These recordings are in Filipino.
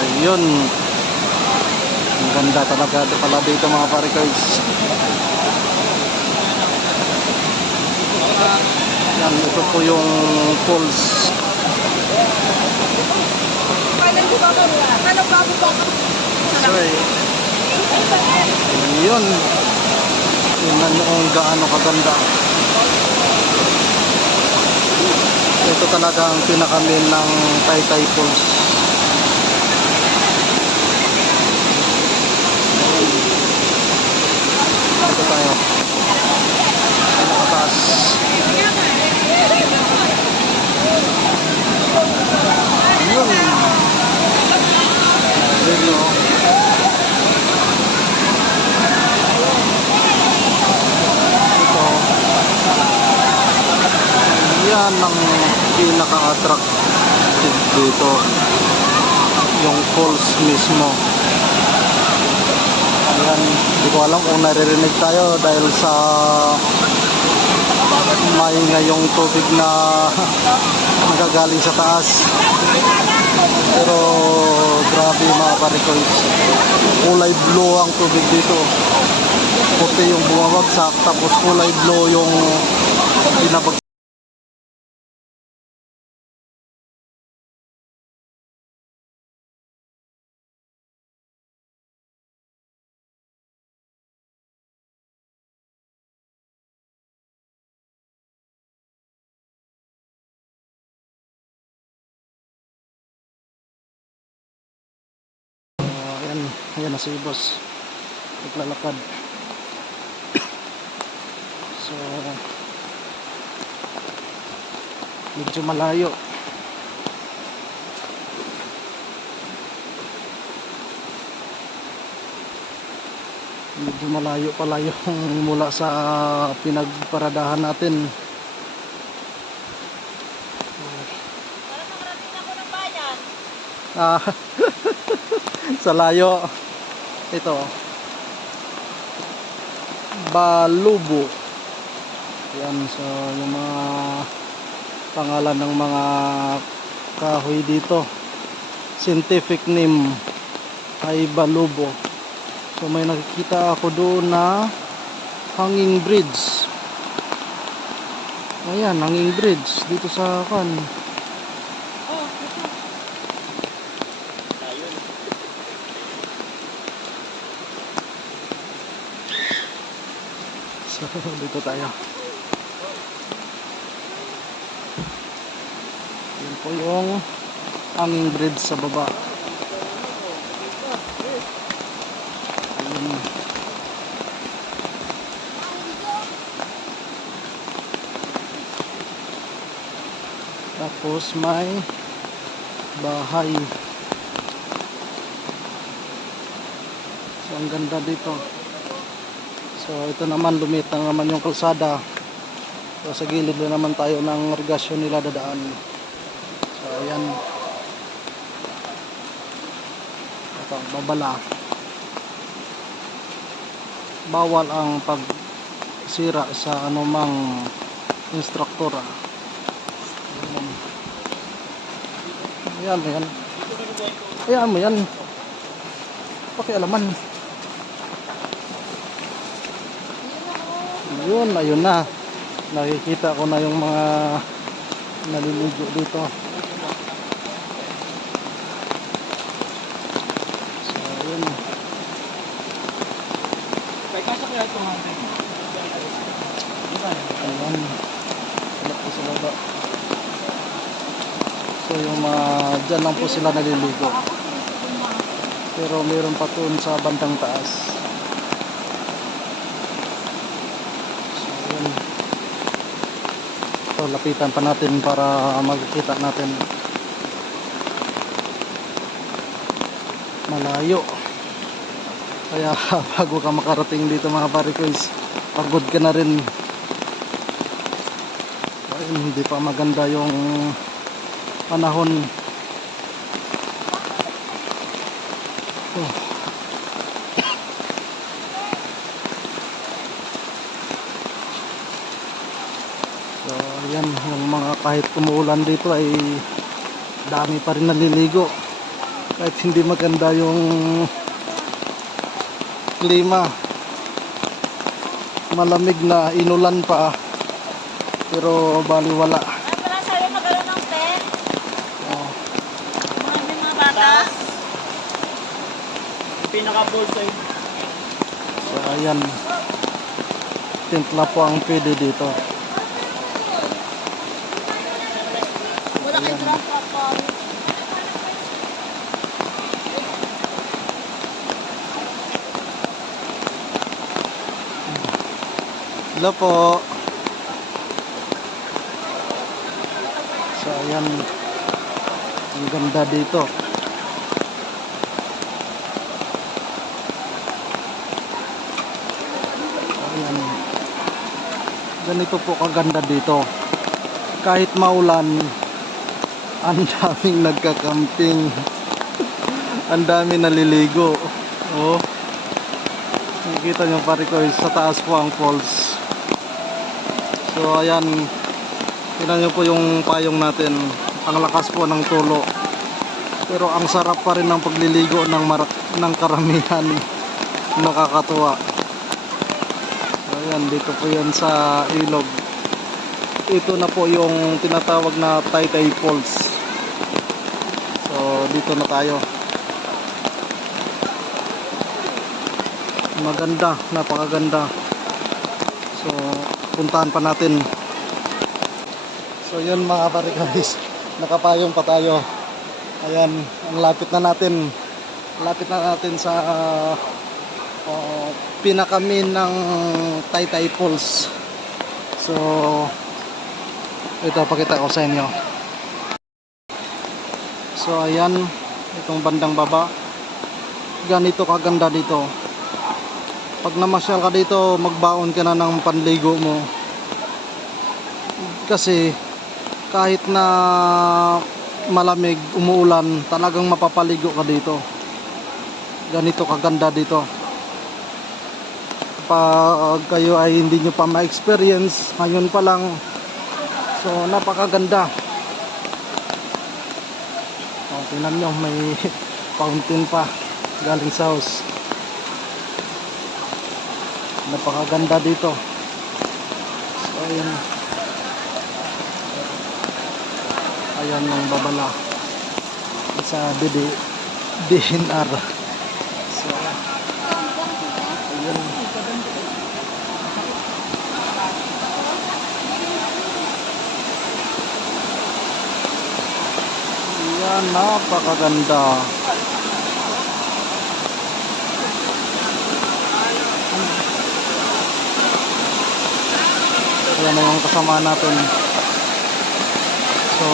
Ayun. Ang ganda talaga pala dito mga pare guys. Yan, ito po yung falls. Sorry. Ayun. Tingnan nyo kung gaano kaganda. Ito talaga ang pinaka-main ng Taytay Falls. Ito tayo. Pinakataas. Ayun. Ayun o. Ito. Yan ang pinaka-attractive dito. Yung falls mismo. Ayan, hindi ko alam kung naririnig tayo dahil sa maingay yung tubig na nagagaling sa taas. Pero grabe mga parikoys, kulay blue ang tubig dito. Puti yung bumabagsak, tapos kulay blue yung binabagsak. Ayan na si boss naglalakad. So medyo malayo, pala yung mula sa pinagparadahan natin. Sa layo ito, Balubo. Yan, so yung mga pangalan ng mga kahoy dito, scientific name ay Balubo. So may nakikita ako doon na hanging bridge. Ayan, hanging bridge dito sa kan. So dito tayo. Yan po yung hanging bridge sa baba. Ayun. Tapos may bahay. So ang ganda dito. So ito naman, lumit na naman yung kalsada. So sa gilid na naman tayo ng irigasyon nila dadaan. So ayan. Ito, babala. Bawal ang pagsira sa anumang instruktura. Ayan, ayan. Ayan mo yan. Pakialaman. Yun, ayun na. Nakikita ko na yung mga naliligo dito. So, ayun. Ayan. Anak po sa baba. So, yung mga dyan lang po sila naliligo. Pero mayroon pa doon sa bandang taas. So, lapitan pa natin para makikita natin. Malayo. Kaya bago ka makarating dito mga parikoys, pagod ka na rin. Ayun, hindi pa maganda yung panahon. Oh. So yan, yung mga kahit umuulan dito ay dami pa rin naliligo. Kahit hindi maganda yung klima, malamig na, inulan pa, pero baliwala. Wala sabi magkaroon ng tent. Oh, Mga bata. Pinaka-bold sa'yo. so ayan, timpla po ang pwede dito. Wala kang drop ako. Hello po. So ayan, ang ganda dito. Ayan, ganito po kaganda dito. Kahit maulan, ang daming nagkakamping. Ang dami naliligo. Oh, nakikita nyo pare ko, sa taas po ang falls. So ayan, tingnan nyo po yung payong natin. Ang lakas po ng tulo. Pero ang sarap pa rin ng pagliligo ng karamihan. Nakakatuwa. So ayan, dito po yan sa ilog. Ito na po yung tinatawag na Taytay Falls. So dito na tayo. Maganda, napakaganda. So puntahan pa natin. So yun mga pare guys, nakapayong pa tayo. Ayan, ang lapit na natin. Lapit na natin sa pinakamin ng Taytay Falls. So ito, pakita ko sa inyo. So ayan, itong bandang baba, ganito kaganda dito. Pag namasyal ka dito, magbaon ka na ng panligo mo. Kasi kahit na malamig, umuulan, talagang mapapaligo ka dito. Ganito kaganda dito. Pag kayo ay hindi nyo pa ma-experience, ngayon pa lang, so napakaganda. O, tingnan nyo, may fountain pa galing sa house. Napakaganda dito. So ayan, ayan ang babala sa DNR. So ayan, ayan, napakaganda. Ayan na yung kasama natin. So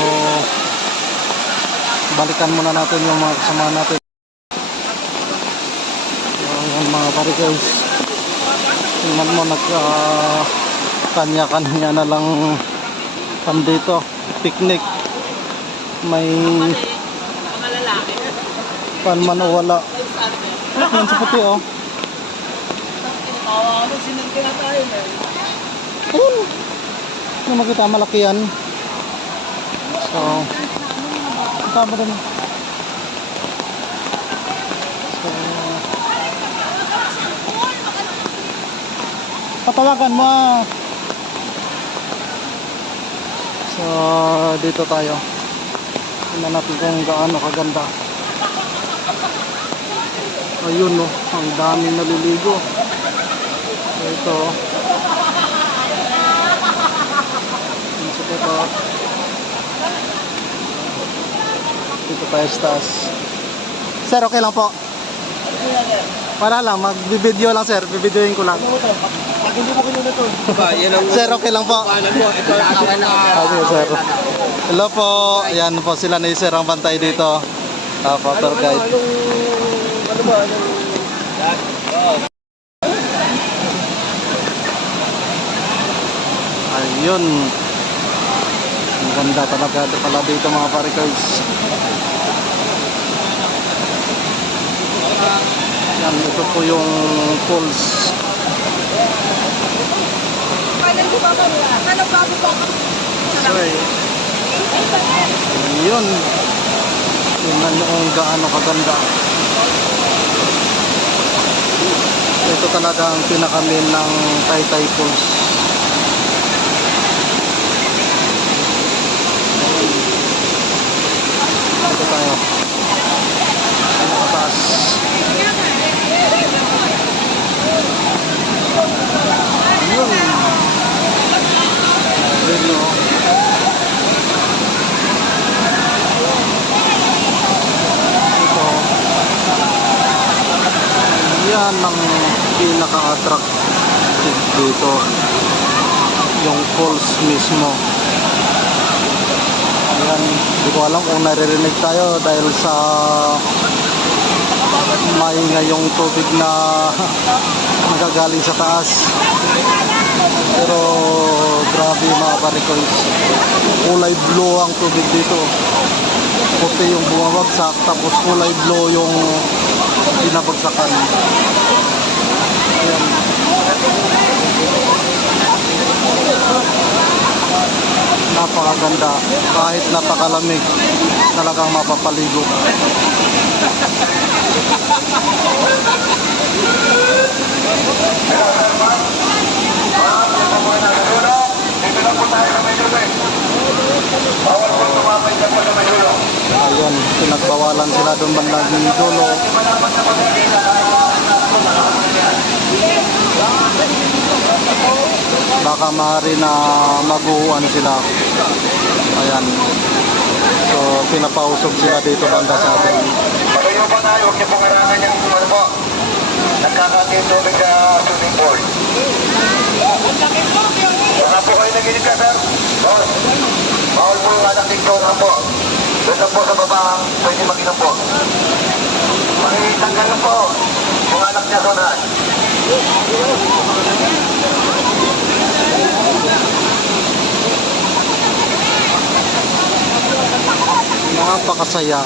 balikan muna natin yung mga kasama natin. So ayan mga pare guys, tingnan mo, kanya-kanya na lang dito, picnic. May Mga lalaki. panman o wala. Yan sa puti oh. Ano, sinangkin na tayo eh. Ayun, ano makita, malaki yan. So tama din. So patawagan mo ah. So dito tayo. Tingnan natin kung gaano kaganda. Ayun no, ang daming naliligo. So ito. Dito tayo sa taas. Sir, okay lang po? Para lang, mag-video lang sir, bibidyoin ko lang. Pag hindi mo kinuha ito. Diba, yan ang Sir, okay lang po? paanan mo. Ito ang Okay sir. Hello po, yan po sila ni sir ang bantay dito. Tour guide. Ano ba? Ayun. Ang ganda talaga pala dito mga pare guys. Yan, ito po yung falls. So, ayun. Tingnan nyo kung gaano kaganda. Ito talaga ang pinaka-main ng Taytay Falls. Ito tayo. Pinakataas. Yun. Yun o. Ito. Yan ang pinaka-attractive dito. Yung falls mismo. Yan. Hindi ko alam kung naririnig tayo dahil sa may ngayong tubig na nagagaling sa taas. Pero grabe mga parikoys. Kulay blue ang tubig dito. Puti yung bumabagsak tapos kulay blue yung binabagsakan. Ayan. Napakaganda. Kahit napakalamig, talagang mapapaligo. Ayun, pinagbawalan sila doon bandang dulo. Baka maaari na maguhuan sila. Ayan. So, pinapausog sila dito banda sa atin. Patuloy po tayo, huwag niyo pong harangan yung ano po. Nagkakating tubig sa swimming pool. Baka po kayo naginig ka, sir. Boss, bawal po yung anak dito na po. Doon lang po sa baba, pwede mag-inom po. Makikitanggal na po yung anak niya doon. Napakasaya.